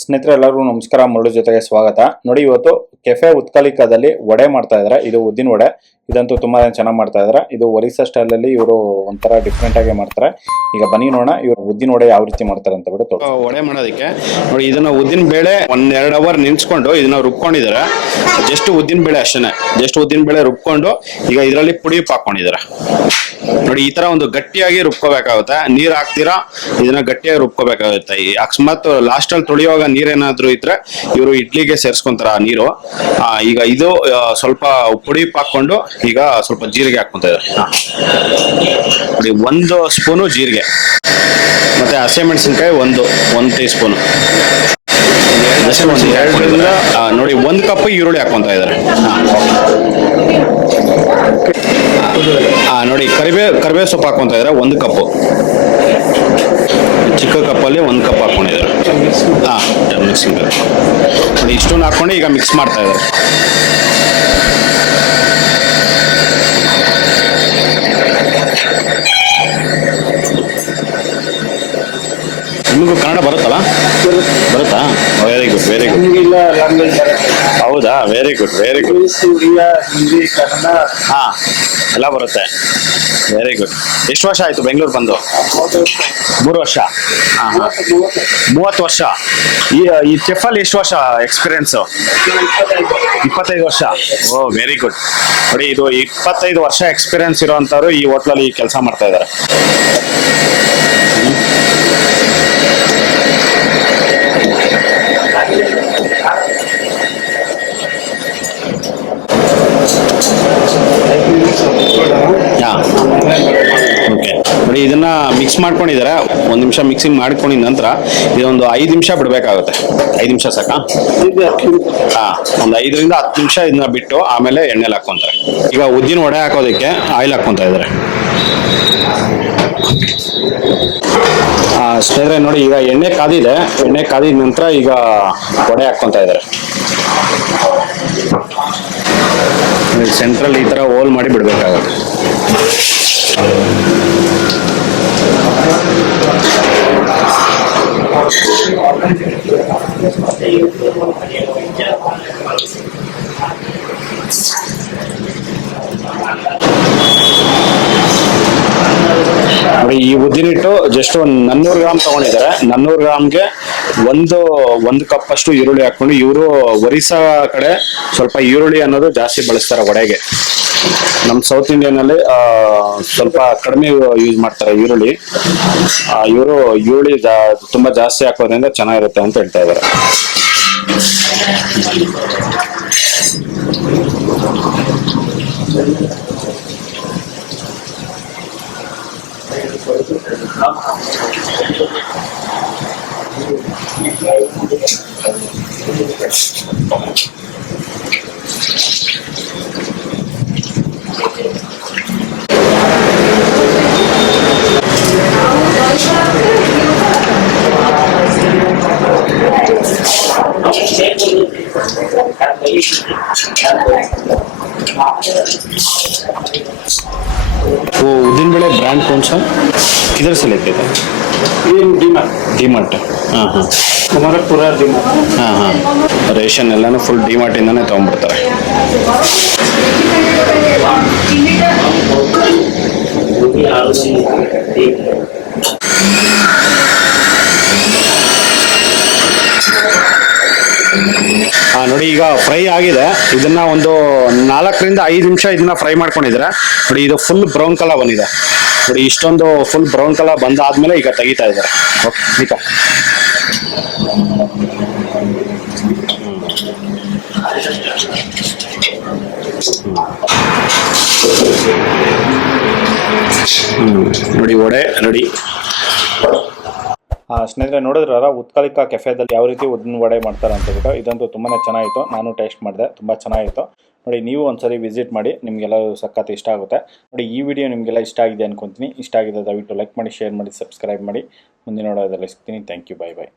ಸ್ನೇಹಿತರೆ ಎಲ್ಲರಿಗೂ ನಮಸ್ಕಾರ. ಮುರುಳು ಜೊತೆಗೆ ಸ್ವಾಗತ. ನೋಡಿ, ಇವತ್ತು ಕೆಫೆ ಉತ್ಕಲಿಕದಲ್ಲಿ ವಡೆ ಮಾಡ್ತಾ ಇದ್ದಾರೆ. ಇದು ಉದ್ದಿನ ವಡೆ. ಇದಂತೂ ತುಂಬಾ ಚೆನ್ನಾಗಿ ಮಾಡ್ತಾ ಇದ್ದಾರೆ. ಇದು ಒರಿಸ್ಸಾ ಸ್ಟೈಲ್ ಅಲ್ಲಿ ಇವರು ಒಂಥರ ಡಿಫ್ರೆಂಟ್ ಆಗಿ ಮಾಡ್ತಾರೆ. ಈಗ ಬನ್ನಿ ನೋಡೋಣ ಇವರು ಉದ್ದಿನ ವಡೆ ಯಾವ ರೀತಿ ಮಾಡ್ತಾರೆ ಅಂತ ಬಿಟ್ಟು. ವಡೆ ಮಾಡೋದಕ್ಕೆ ನೋಡಿ, ಇದನ್ನ ಉದ್ದಿನ ಬೇಳೆ 1-2 ಅವರ್ ನಿಲ್ಸ್ಕೊಂಡು ಇದನ್ನ ರುಬ್ಕೊಂಡಿದ್ದಾರೆ. ಜಸ್ಟ್ ಉದ್ದಿನ ಬೇಳೆ ಅಷ್ಟೇ, ಜಸ್ಟ್ ಉದ್ದಿನ ಬೇಳೆ ರುಬ್ಕೊಂಡು ಈಗ ಇದರಲ್ಲಿ ಪುಡಿ ಹಾಕೊಂಡಿದ್ದಾರೆ. ನೋಡಿ, ಈ ತರ ಒಂದು ಗಟ್ಟಿಯಾಗಿ ರುಬ್ಕೋಬೇಕಾಗುತ್ತೆ. ನೀರ್ ಹಾಕ್ತೀರಾ ಇದನ್ನ ಗಟ್ಟಿಯಾಗಿ ರುಬ್ಕೋಬೇಕಾಗುತ್ತೆ. ಅಕಸ್ಮಾತ್ ಲಾಸ್ಟ್ ಅಲ್ಲಿ ತೊಳೆಯುವಾಗ ನೀರೇನಾದ್ರೂ ಇದ್ರೆ ಇವರು ಇಡ್ಲಿಗೆ ಸೇರ್ಸ್ಕೊಂತಾರ ನೀರು. ಈಗ ಇದು ಸ್ವಲ್ಪ ಪುಡಿ ಹಾಕೊಂಡು ಈಗ ಸ್ವಲ್ಪ ಜೀರಿಗೆ ಹಾಕೊಂತ ಇದ್ದಾರೆ. ನೋಡಿ, 1 ಸ್ಪೂನು ಜೀರಿಗೆ ಮತ್ತೆ ಹಸಿಮೆಣಸಿನಕಾಯಿ 1 ಟೀ ಸ್ಪೂನ್. ನೋಡಿ, 1 ಕಪ್ ಈರುಳ್ಳಿ ಹಾಕೊಂತ ಇದ್ದಾರೆ. ನೋಡಿ, ಕರಿಬೇವು ಸೊಪ್ಪು ಹಾಕೊಂತ ಇದ್ದಾರೆ 1 ಕಪ್. ಚಿಕ್ಕ ಕಪ್ಪಲ್ಲಿ 1 ಕಪ್ ಹಾಕೊಂಡಿದ್ದಾರೆ. ಮಿಕ್ಸಿಂಗ್ ನೋಡಿ, ಇಷ್ಟೊಂದು ಹಾಕೊಂಡು ಈಗ ಮಿಕ್ಸ್ ಮಾಡ್ತಾ ಇದ್ದಾರೆ. ನಿಮಗೂ ಕನ್ನಡ ಬರುತ್ತಲ್ಲ? ಬರುತ್ತಾ? Very good, very good. ಹೌದಾ? Very good, very good. Hindi, Kannada ಎಲ್ಲ ಬರುತ್ತೆ. Very good. ಎಷ್ಟು ವರ್ಷ ಆಯ್ತು ಬೆಂಗಳೂರು ಬಂದು? 3 ವರ್ಷ. 30 ವರ್ಷ. ಈ ಕೆಫಲ್ಲಿ ಎಷ್ಟು ವರ್ಷ ಎಕ್ಸ್ಪೀರಿಯನ್ಸ್? 25 ವರ್ಷ. ಓ, ವೆರಿ ಗುಡ್. ನೋಡಿ, ಇದು 25 ವರ್ಷ ಎಕ್ಸ್ಪೀರಿಯನ್ಸ್ ಇರುವಂತವ್ರು ಈ ಹೋಟ್ಲಲ್ಲಿ ಕೆಲಸ ಮಾಡ್ತಾ ಇದ್ದಾರೆ. ಓಕೆ, ನೋಡಿ, ಇದನ್ನ ಮಿಕ್ಸ್ ಮಾಡ್ಕೊಂಡಿದ್ದಾರೆ. 1 ನಿಮಿಷ ಮಿಕ್ಸಿಂಗ್ ಮಾಡ್ಕೊಂಡಿದ ನಂತರ ಇದೊಂದು 5 ನಿಮಿಷ ಬಿಡಬೇಕಾಗುತ್ತೆ. 5 ನಿಮಿಷ ಸಾಕಾ? ಒಂದು 5ರಿಂದ 10 ನಿಮಿಷ ಇದನ್ನ ಬಿಟ್ಟು ಆಮೇಲೆ ಎಣ್ಣೆಲಿ ಹಾಕೊಂತಾರೆ. ಈಗ ಉದ್ದಿನ ವಡೆ ಹಾಕೋದಕ್ಕೆ ಆಯಿಲ್ ಹಾಕೊಂತ ಇದ್ದಾರೆ. ಸ್ನೇಹಿತರೆ ನೋಡಿ, ಈಗ ಎಣ್ಣೆ ಕಾದಿದೆ. ಎಣ್ಣೆ ಕಾದಿದ ನಂತರ ಈಗ ವಡೆ ಹಾಕೊಂತ ಇದ್ದಾರೆ. ಸೆಂಟ್ರಲ್ ಈ ತರ ಹೋಲ್ ಮಾಡಿ ಬಿಡ್ಬೇಕಾಗುತ್ತೆ. ನೋಡಿ, ಈ ಉದ್ದಿನಿಟ್ಟು ಜಸ್ಟ್ ಒಂದು 400 ಗ್ರಾಮ್ ತಗೊಂಡಿದ್ದಾರೆ. 400 ಗ್ರಾಮ್ಗೆ ಒಂದು ಕಪ್ ಅಷ್ಟು ಈರುಳ್ಳಿ ಹಾಕೊಂಡು, ಇವರು ಒರಿಸ್ಸಾ ಕಡೆ ಸ್ವಲ್ಪ ಈರುಳ್ಳಿ ಅನ್ನೋದು ಜಾಸ್ತಿ ಬಳಸ್ತಾರೆ ವಡೆಗೆ. ನಮ್ಮ ಸೌತ್ ಇಂಡಿಯನ್ ಅಲ್ಲಿ ಸ್ವಲ್ಪ ಕಡಿಮೆ ಯೂಸ್ ಮಾಡ್ತಾರೆ ಈರುಳ್ಳಿ. ಇವರು ಈರುಳ್ಳಿ ತುಂಬಾ ಜಾಸ್ತಿ ಹಾಕೋದ್ರಿಂದ ಚೆನ್ನಾಗಿರುತ್ತೆ ಅಂತ ಹೇಳ್ತಾ ಇದ್ದಾರೆ. वो उद्दिन बेले ब्रांड कौन सा? किधर से लेते थे? ये ಡಿಮಾರ್ಟ್. हमारा पूरा डिमार्ट. ರೇಷನ್ ಎಲ್ಲಾನು ಫುಲ್ ಡಿಮಾರ್ಟ್ ಇಂದಾನೆ ತಗೊಂಡ್ಬಿಡ್ತಾರೆ. ನೋಡಿ, ಈಗ ಫ್ರೈ ಆಗಿದೆ. ಇದನ್ನ ಒಂದು 4ರಿಂದ 5 ನಿಮಿಷ ಇದನ್ನ ಫ್ರೈ ಮಾಡ್ಕೊಂಡಿದ್ರೆ ನೋಡಿ, ಇದು ಫುಲ್ ಬ್ರೌನ್ ಕಲರ್ ಬಂದಿದೆ. ನೋಡಿ, ಇಷ್ಟೊಂದು ಫುಲ್ ಬ್ರೌನ್ ಕಲರ್ ಬಂದಾದ್ಮೇಲೆ ಈಗ ತೆಗಿತಾ ಇದ್ದಾರೆ. ಓಕೆ, ನೋಡಿ, ವಡೆ ರೆಡಿ. ಸ್ನೇಹಿತರೆ ನೋಡಿದ್ರಲ್ಲ ಉತ್ಕಲಿಕ ಕೆಫೆದಲ್ಲಿ ಯಾವ ರೀತಿ ಉದ್ದಿನ ವಡೆ ಮಾಡ್ತಾರೆ ಅಂತ ಬಿಟ್ಟು. ಇದಂತೂ ತುಂಬಾ ಚೆನ್ನಾಗಿತ್ತು. ನಾನು ಟೇಸ್ಟ್ ಮಾಡಿದೆ, ತುಂಬ ಚೆನ್ನಾಗಿತ್ತು. ನೋಡಿ, ನೀವು ಒಂದ್ಸರಿ ವಿಸಿಟ್ ಮಾಡಿ, ನಿಮಗೆಲ್ಲ ಸಖತ್ ಇಷ್ಟ ಆಗುತ್ತೆ. ನೋಡಿ, ಈ ವಿಡಿಯೋ ನಿಮಗೆಲ್ಲ ಇಷ್ಟ ಆಗಿದೆ ಅನ್ಕೊಂತೀನಿ. ಇಷ್ಟ ಆಗಿದೆ ದಯವಿಟ್ಟು ಲೈಕ್ ಮಾಡಿ, ಶೇರ್ ಮಾಡಿ, ಸಬ್ಸ್ಕ್ರೈಬ್ ಮಾಡಿ. ಮುಂದಿನ ನೋಡೋದ್ರಲ್ಲಿ ಸಿಗ್ತೀನಿ. Thank you. Bye bye.